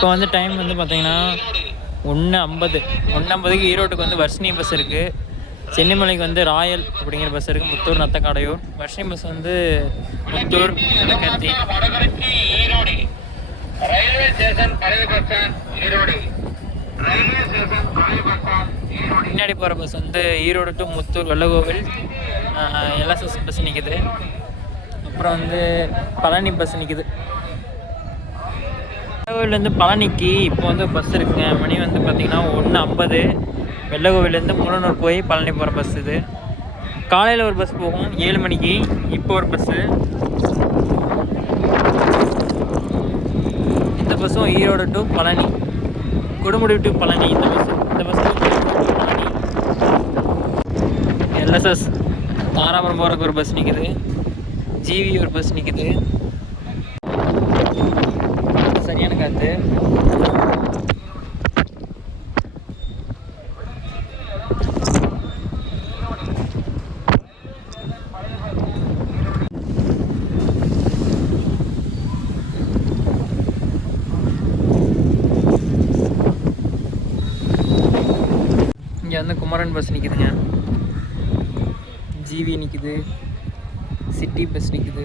இப்போ வந்து டைம் வந்து பார்த்தீங்கன்னா 1:50க்கு ஈரோட்டுக்கு வந்து வர்ஷினி பஸ் இருக்குது. சென்னிமலைக்கு வந்து ராயல் அப்படிங்கிற பஸ் இருக்குது. முத்தூர் நத்தக்காடையூர். வர்ஷினி பஸ் வந்து முத்தூர் விளக்கத்தி. பின்னாடி போகிற பஸ் வந்து Erode to Muthur Vellakovil LSS bus நிற்கிது. அப்புறம் வந்து பழனி பஸ் நிற்கிது. வெள்ளகோவிலேருந்து பழனிக்கு இப்போ வந்து பஸ் இருக்குங்க. மணி வந்து பார்த்திங்கன்னா 1:50. வெள்ளகோவிலேருந்து முள்ளனூர் போய் பழனி போகிற பஸ் இது. காலையில் ஒரு பஸ் போகும் 7 மணிக்கு. இப்போ ஒரு பஸ்ஸு. இந்த பஸ்ஸும் ஈரோடு டு பழனி, கொடுமுடி டு பழனி. இந்த பஸ் பழனி. எல்எஸ்எஸ் தாராபுரம் போகிறதுக்கு ஒரு பஸ் நிற்கிது. ஜிவி ஒரு பஸ் நிற்கிது. சரியான காற்று. இங்கே வந்து குமரன் பஸ் நிற்கிதுங்க. ஜிவி நிற்கிது. சிட்டி பஸ் நிற்கிது.